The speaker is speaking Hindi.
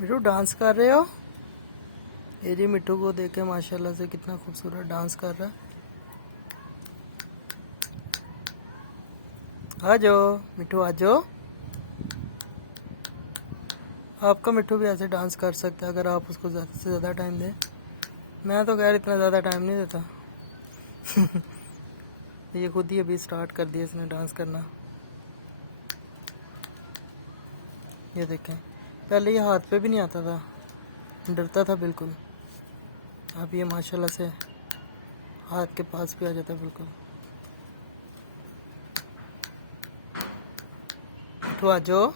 मिठू डांस कर रहे हो? ये जी मिठू को देखे माशाल्लाह से कितना खूबसूरत डांस कर रहा है। आ जाओ मिठू आ जाओ। आपका मिठू भी ऐसे डांस कर सकता है अगर आप उसको ज़्यादा से ज़्यादा टाइम दें। मैं तो खैर इतना ज़्यादा टाइम नहीं देता। ये खुद ही अभी स्टार्ट कर दिया इसने डांस करना। ये देखें, पहले ये हाथ पे भी नहीं आता था, डरता था बिल्कुल। अब ये माशाल्लाह से हाथ के पास भी आ जाता है बिल्कुल। मिठू आ जाओ।